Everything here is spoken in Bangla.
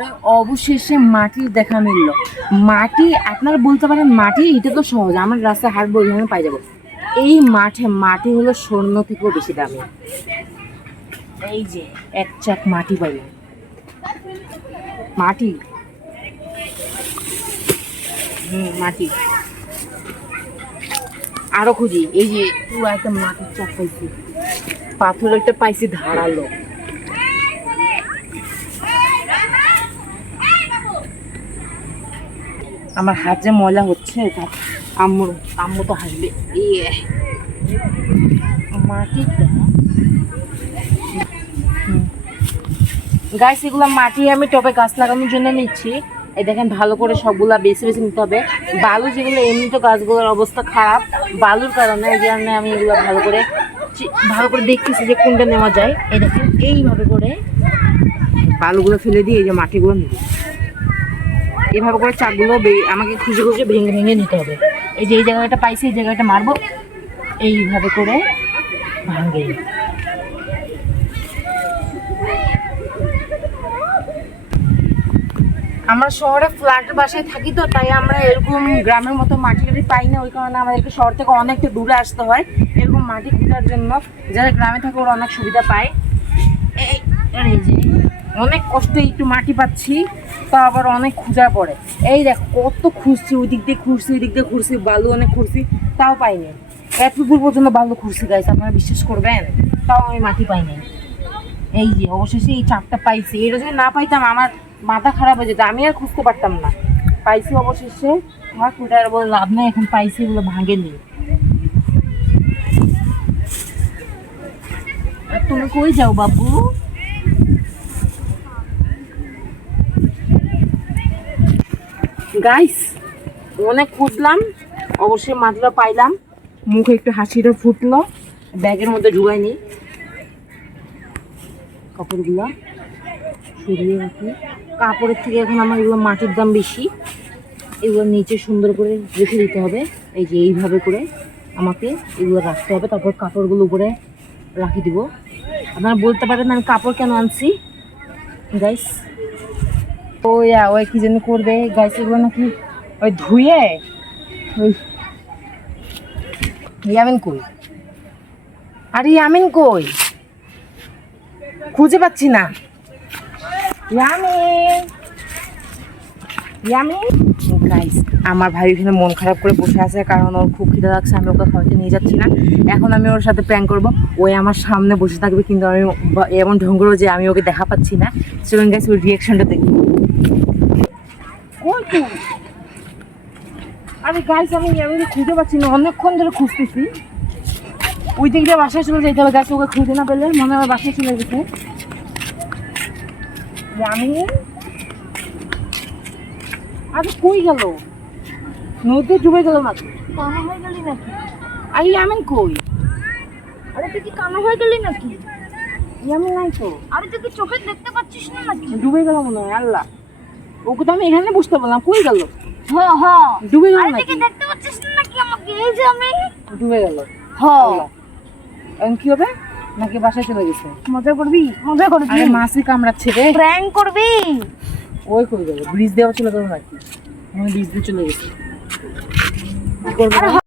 পরে অবশেষে মাটির দেখা মিলল। মাটি আপনারা বলতে পারেন মাটি এটা তো সহজ, আমরা রাস্তায় হাঁটবো ওইখানে পাই যাবো। এই মাঠে মাটি হলো স্বর্ণ থেকেও বেশি দামি। এই যে এক চাক মাটি পাইলাম, মাটি মাটি আরো খুঁজি। এই যে পুরো একটা মাটির চাক পাইছি, পাথর একটা পাইছি ধারালো। আমার হাত যে ময়লা হচ্ছে, আম্মু তো হাসবে। মাটি গাছ, এগুলো মাটি আমি টবে গাছ লাগানোর জন্য নিচ্ছি। এই দেখেন ভালো করে সবগুলা বেছে বেছে নিতে হবে। বালু যেগুলো এমনি তো গাছগুলোর অবস্থা খারাপ, বালুর কারণে এই কারণে আমি এগুলো ভালো করে দেখতেছি যে কোনটা নেওয়া যায়। এই দেখেন এইভাবে করে বালুগুলো ফেলে দিয়ে এই যে মাটিগুলো নিব। এইভাবে করে চাকগুলো আমাকে খুঁজে খুঁজে ভেঙে ভেঙে নিতে হবে। এই যে এই জায়গাটা পাইছি, এই জায়গাটা মারবো, এইভাবে করে ভাঙে। আমরা শহরে ফ্ল্যাটের বাসায় থাকি তো, তাই আমরা এরকম গ্রামের মতো মাটি টাটি পাই না। ওই কারণে আমাদেরকে শহর থেকে অনেকটা দূরে আসতে হয় এরকম মাটি খোঁজার জন্য। যারা গ্রামে থাকে ওরা অনেক সুবিধা পায়। এই যে অনেক কষ্টে একটু মাটি পাচ্ছি, তা আবার অনেক খোঁজা পড়ে। এই দেখ কত খুঁজছি, ওই দিক দিয়ে খুঁজছি, ওই দিক দিয়ে খুঁজছি, বালু অনেক খুঁজছি, তাও পাইনি। এত দূর পর্যন্ত বালু খুঁজছি গাইস, আপনারা বিশ্বাস করবেন, তাও আমি মাটি পাইনি। এই যে অবশেষে এই চাকটা পাইছি। এটা যদি না পাইতাম আমার মাথা খারাপ হয়ে যেত, আমি আর খুঁজতে পারতাম না। পাইছি অবশেষে, থাক ওটা আর বলে লাভ নেই, এখন পাইছি, এগুলো ভাঙেনি। তুমি কই যাও বাবু? গাইস অনেক খুঁজলাম, অবশ্যই মাছটা পাইলাম। মুখে একটু হাসিটা ফুটলো, ব্যাগের মধ্যে ঢুকাইনি। কাপড়গুলো সরিয়ে রাখি, কাপড়ের থেকে এখন আমার এগুলো মাটির দাম বেশি। এগুলো নিচে সুন্দর করে রেখে দিতে হবে। এই যে এইভাবে করে আমাকে এগুলো রাখতে হবে, তারপর কাপড়গুলো উপরে রাখি দিব। আপনারা বলতে পারেন আমি কাপড় কেন আনছি গাইস? ওই কি যেন করবে গাইস, এগুলো নাকি ওই ধুয়ে ওই ইয়ামিন কই? আরে ইয়ামিন কই? খুঁজে পাচ্ছি না। গাইস আমার ভাই এখানে মন খারাপ করে বসে আছে, কারণ ওর খুব খিদে লাগছে। আমি ওকে খাওয়াতে নিয়ে যাচ্ছি না। এখন আমি ওর সাথে প্র্যাঙ্ক করবো, ওই আমার সামনে বসে থাকবে, কিন্তু আমি এমন ঢং করবো যে আমি ওকে দেখা পাচ্ছি না। সেখানে গাইস ওর রিয়াকশনটা দেখবো। আরে গাইস আমি খুঁজে পাচ্ছি না, অনেকক্ষণ ধরে খুঁজতেছি। ওই দিক দিয়ে বাসায় চলে যেতে হবে গাইস, ওকে খুঁজে না পেলে মনে হয় বাসায় চলে গেছে। আরে কই গেল? নদীতে ডুবে গেল নাকি? কানা হয়ে গেলি নাকি? আরে ইয়ামিন কই? আরে তুই কি কানা হয়ে গেলি নাকি? ইয়ামিন নাই তো। আরে তুই কি চোখে দেখতে পাচ্ছিস না নাকি? ডুবে গেল মনে হয়। আল্লাহ, ওকে তো আমি এখানে বুঝতে পারলাম, কই গেল? হ্যাঁ হ্যাঁ ডুবে গেল আরে তুই নাকি? কি দেখতে পাচ্ছিস না নাকি আমাকে? এই যে আমি ডুবে গেল। হ্যাঁ। এখন কি হবে? নাকি বাসায় চলে গেছে? মজা করবি? মজা করবি? আরে মাছই কামড়াচ্ছে রে। প্র্যাঙ্ক করবি? ওই কই গেল? ব্রিজ দেওয়া চলে গেল নাকি? আমি ব্রিজ দিয়ে চলে গেছি। কি করবো? আরে হ